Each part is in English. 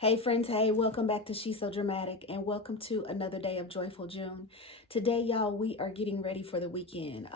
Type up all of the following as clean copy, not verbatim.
Hey friends, hey, welcome back to SheSoDramatic and welcome to another day of Joyful June. Today, y'all, we are getting ready for the weekend.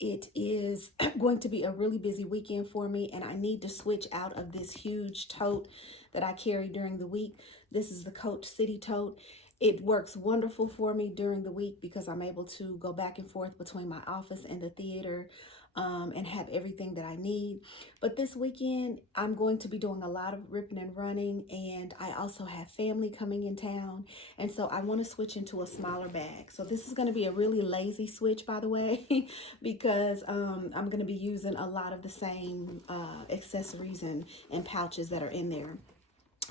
It is going to be a really busy weekend for me, and I need to switch out of this huge tote that I carry during the week. This is the Coach City tote. It works wonderful for me during the week because I'm able to go back and forth between my office and the theater and have everything that I need. But this weekend, I'm going to be doing a lot of ripping and running, and I also have family coming in town. And so I want to switch into a smaller bag. So this is going to be a really lazy switch, by the way, because I'm going to be using a lot of the same accessories and pouches that are in there.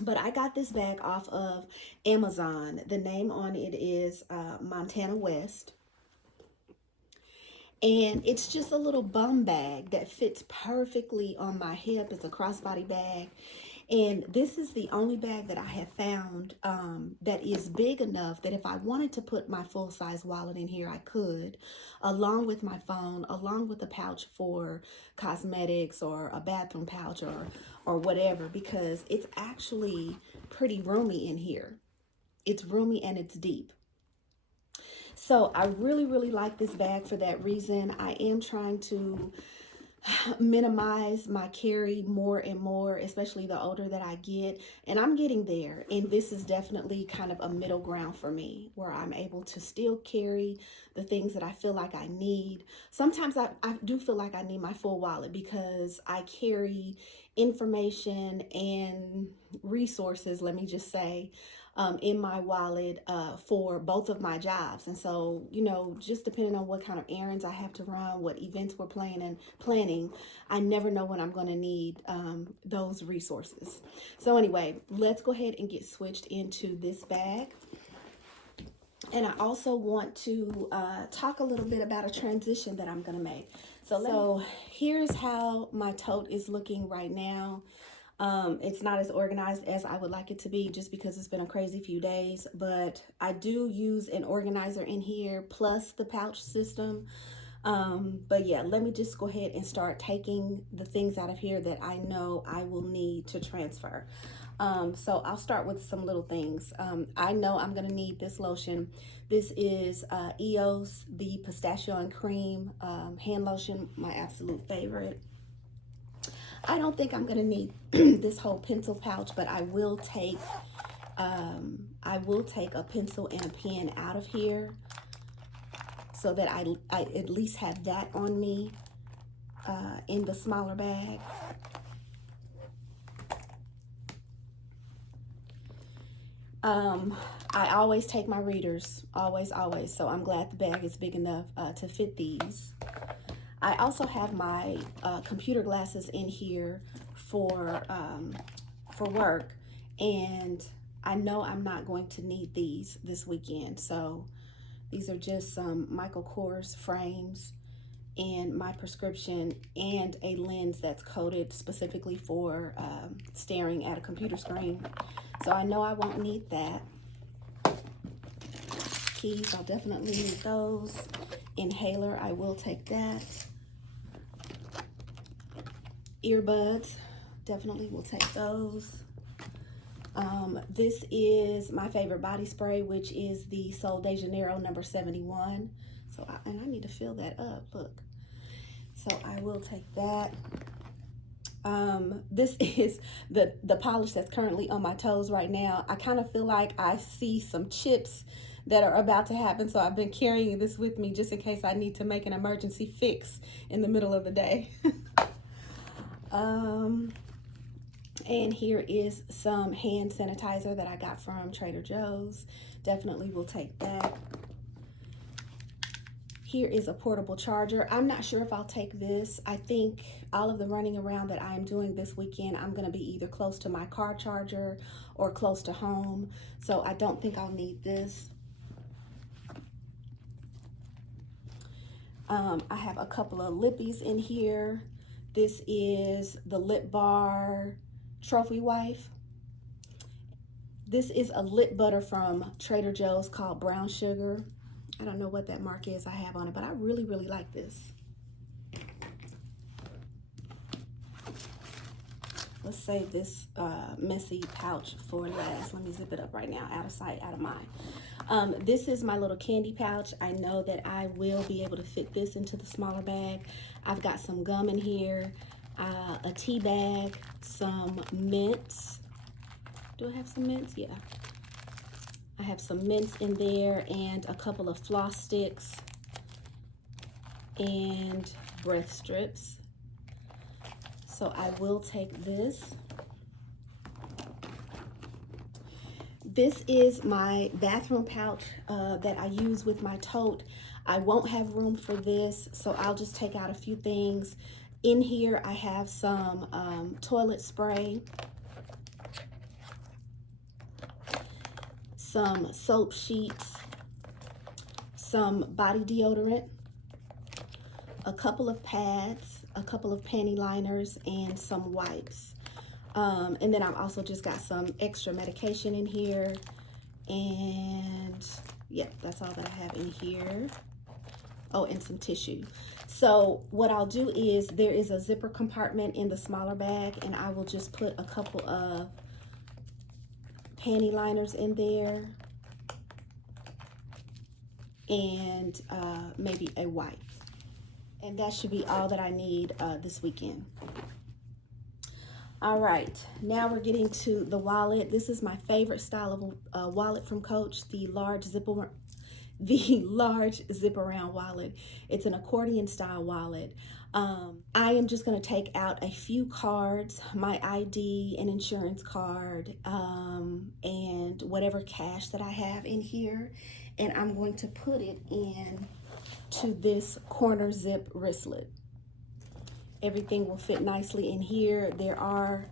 But I got this bag off of Amazon. The name on it is Montana West. And it's just a little bum bag that fits perfectly on my hip. It's a crossbody bag. And this is the only bag that I have found that is big enough that if I wanted to put my full-size wallet in here, I could, along with my phone, along with a pouch for cosmetics or a bathroom pouch or whatever, because it's actually pretty roomy in here. It's roomy and it's deep. So I really like this bag for that reason. I am trying to minimize my carry more and more, especially the older that I get, and I'm getting there. And this is definitely kind of a middle ground for me where I'm able to still carry the things that I feel like I need. Sometimes I do feel like I need my full wallet because I carry information and resources, let me just say, in my wallet for both of my jobs. And so, just depending on what kind of errands I have to run, what events we're planning, I never know when I'm going to need those resources. So anyway, let's go ahead and get switched into this bag. And I also want to talk a little bit about a transition that I'm going to make. So here's how my tote is looking right now. It's not as organized as I would like it to be just because it's been a crazy few days, but I do use an organizer in here plus the pouch system. But yeah, let me just go ahead and start taking the things out of here that I know I will need to transfer. So I'll start with some little things. I know I'm going to need this lotion. This is EOS, the pistachio and cream hand lotion, my absolute favorite. I don't think I'm gonna need this whole pencil pouch, but I will take a pencil and a pen out of here so that I at least have that on me in the smaller bag. I always take my readers, always. So I'm glad the bag is big enough to fit these. I also have my computer glasses in here for work, and I know I'm not going to need these this weekend. So these are just some Michael Kors frames and my prescription and a lens that's coated specifically for staring at a computer screen. So I know I won't need that. Keys, I'll definitely need those. Inhaler, I will take that. Earbuds, definitely will take those. This is my favorite body spray, which is the Sol de Janeiro number 71. So, I need to fill that up, look. So I will take that. This is the polish that's currently on my toes right now. I kind of feel like I see some chips that are about to happen, so I've been carrying this with me just in case I need to make an emergency fix in the middle of the day. And here is some hand sanitizer that I got from Trader Joe's. Definitely will take that. Here is a portable charger. I'm not sure if I'll take this. I think all of the running around that I'm doing this weekend, I'm going to be either close to my car charger or close to home. So I don't think I'll need this. I have a couple of lippies in here. This is the Lip Bar Trophy Wife. This is a lip butter from Trader Joe's called Brown Sugar. I don't know what that mark is I have on it, but I really like this. let's save this messy pouch for last. Let me zip it up right now, out of sight, out of mind. This is my little candy pouch. I know that I will be able to fit this into the smaller bag. I've got some gum in here, a tea bag, some mints. Do I have some mints? Yeah. I have some mints in there and a couple of floss sticks and breath strips. So I will take this. This is my bathroom pouch that I use with my tote. I won't have room for this, so I'll just take out a few things. In here, I have some toilet spray, some soap sheets, some body deodorant, a couple of pads, a couple of panty liners, and some wipes. And then I've also just got some extra medication in here. And yeah, that's all that I have in here. Oh, and some tissue. So what I'll do is there is a zipper compartment in the smaller bag, and I will just put a couple of panty liners in there and maybe a wipe. And that should be all that I need this weekend. All right, now we're getting to the wallet. This is my favorite style of wallet from Coach, the large zip around wallet. It's an accordion style wallet. I am just going to take out a few cards, my ID, an insurance card, and whatever cash that I have in here, and I'm going to put it in to this corner zip wristlet. Everything will fit nicely in here. There are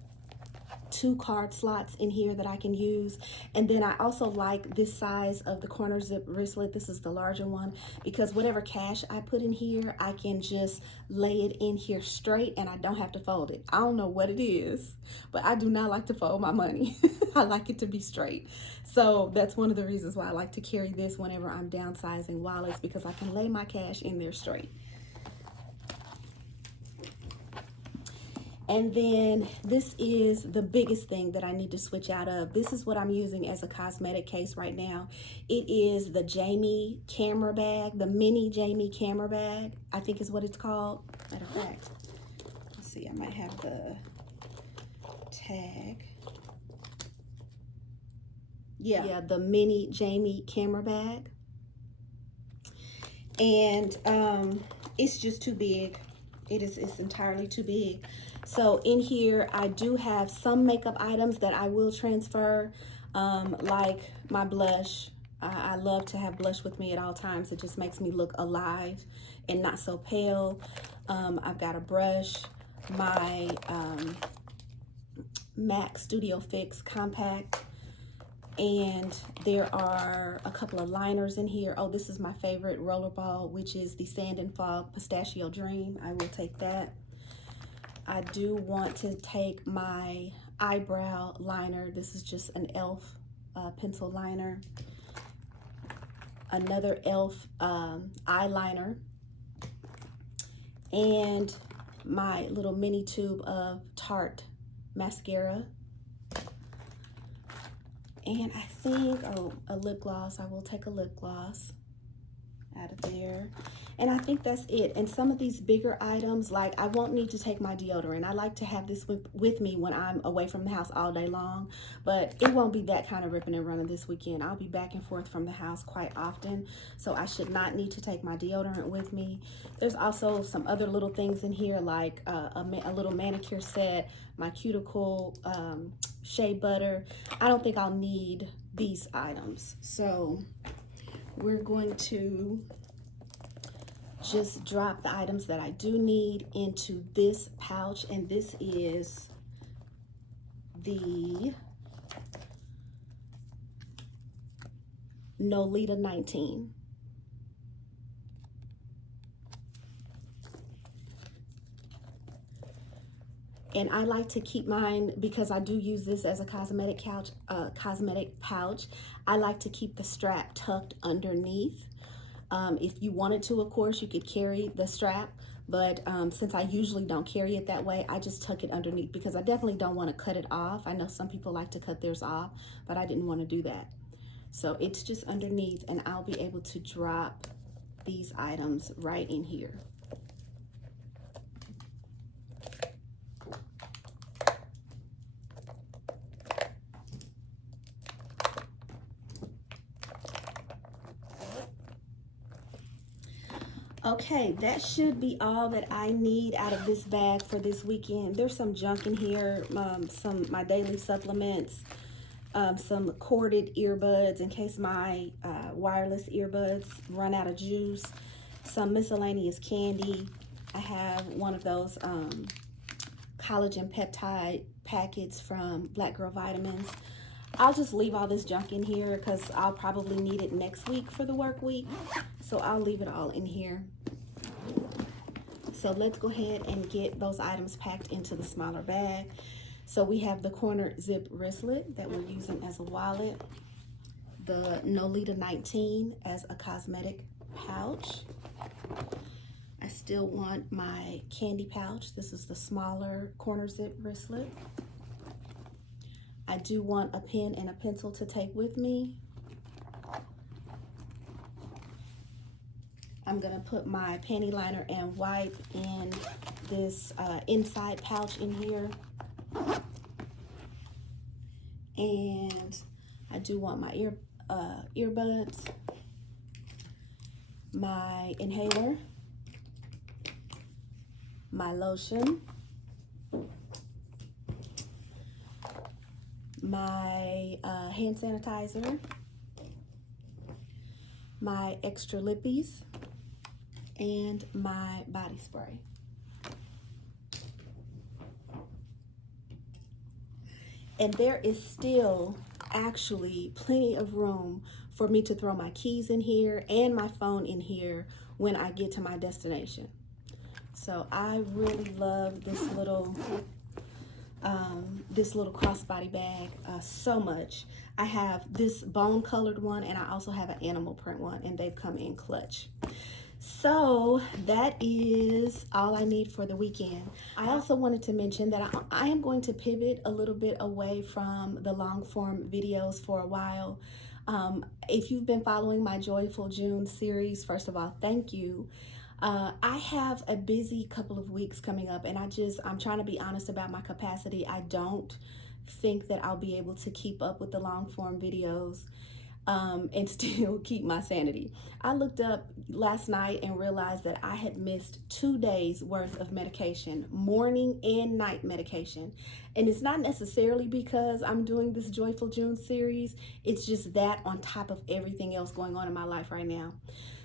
2 card slots in here that I can use. And then I also like this size of the corner zip wristlet. This is the larger one, because whatever cash I put in here, I can just lay it in here straight and I don't have to fold it. I don't know what it is, but I do not like to fold my money. I like it to be straight. So that's one of the reasons why I like to carry this whenever I'm downsizing wallets, because I can lay my cash in there straight. And then this is the biggest thing that I need to switch out of. This is what I'm using as a cosmetic case right now. It is the Jamie camera bag, the mini Jamie camera bag, I think is what it's called. Matter of fact, let's see, I might have the tag. Yeah, the mini Jamie camera bag. And it's just too big. It's entirely too big. So in here, I do have some makeup items that I will transfer, like my blush. I love to have blush with me at all times. It just makes me look alive and not so pale. I've got a brush, my MAC Studio Fix Compact, and there are a couple of liners in here. Oh, this is my favorite rollerball, which is the Sand and Fog Pistachio Dream. I will take that. I do want to take my eyebrow liner. This is just an e.l.f. Pencil liner. Another e.l.f. eyeliner. And my little mini tube of Tarte mascara. And I think, oh, a lip gloss. I will take a lip gloss out of there. And I think that's it. And some of these bigger items, like I won't need to take my deodorant. I like to have this with me when I'm away from the house all day long, but it won't be that kind of ripping and running this weekend. I'll be back and forth from the house quite often, so I should not need to take my deodorant with me. There's also some other little things in here, like a little manicure set, my cuticle shea butter. I don't think I'll need these items. So we're going to just drop the items that I do need into this pouch, and this is the Nolita 19. And I like to keep mine, because I do use this as a cosmetic pouch. I like to keep the strap tucked underneath. If you wanted to, of course, you could carry the strap, But since I usually don't carry it that way, I just tuck it underneath because I definitely don't want to cut it off. I know some people like to cut theirs off, but I didn't want to do that. So it's just underneath, and I'll be able to drop these items right in here. Okay, that should be all that I need out of this bag for this weekend. There's some junk in here, some my daily supplements, some corded earbuds in case my wireless earbuds run out of juice, some miscellaneous candy. I have one of those collagen peptide packets from Black Girl Vitamins. I'll just leave all this junk in here because I'll probably need it next week for the work week. So I'll leave it all in here. So let's go ahead and get those items packed into the smaller bag. So we have the corner zip wristlet that we're using as a wallet, the Nolita 19 as a cosmetic pouch. I still want my candy pouch. This is the smaller corner zip wristlet. I do want a pen and a pencil to take with me. I'm gonna put my panty liner and wipe in this inside pouch in here. And I do want my earbuds, my inhaler, my lotion, my hand sanitizer, my extra lippies, and my body spray. And there is still actually plenty of room for me to throw my keys in here and my phone in here when I get to my destination. So I really love this little crossbody bag so much. I have this bone colored one, and I also have an animal print one, and they've come in clutch. So that is all I need for the weekend. I also wanted to mention that I am going to pivot a little bit away from the long form videos for a while. If you've been following my Joyful June series, first of all, thank you. I have a busy couple of weeks coming up, and I'm trying to be honest about my capacity. I don't think that I'll be able to keep up with the long form videos and still keep my sanity. I looked up last night and realized that I had missed 2 days worth of medication, morning and night medication. And it's not necessarily because I'm doing this Joyful June series. It's just that on top of everything else going on in my life right now.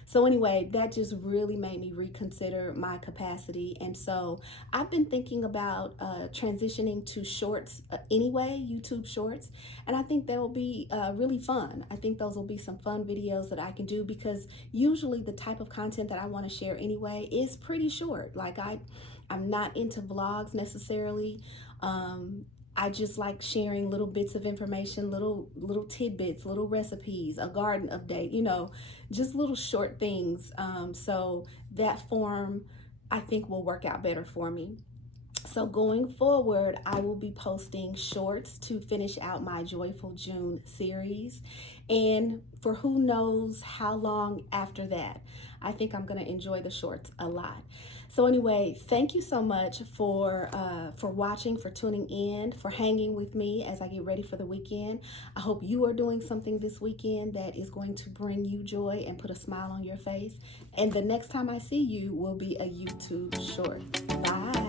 So anyway, that just really made me reconsider my capacity. And so I've been thinking about transitioning to shorts anyway, YouTube shorts. And I think that'll be really fun. I think those will be some fun videos that I can do because usually the type of content that I want to share anyway is pretty short. Like I'm not into vlogs necessarily. I just like sharing little bits of information, little tidbits, little recipes, a garden update, you know, just little short things. So that form I think will work out better for me. So going forward, I will be posting shorts to finish out my Joyful June series. And for who knows how long after that. I think I'm going to enjoy the shorts a lot. So anyway, thank you so much for watching, for tuning in, for hanging with me as I get ready for the weekend. I hope you are doing something this weekend that is going to bring you joy and put a smile on your face. And the next time I see you will be a YouTube short. Bye.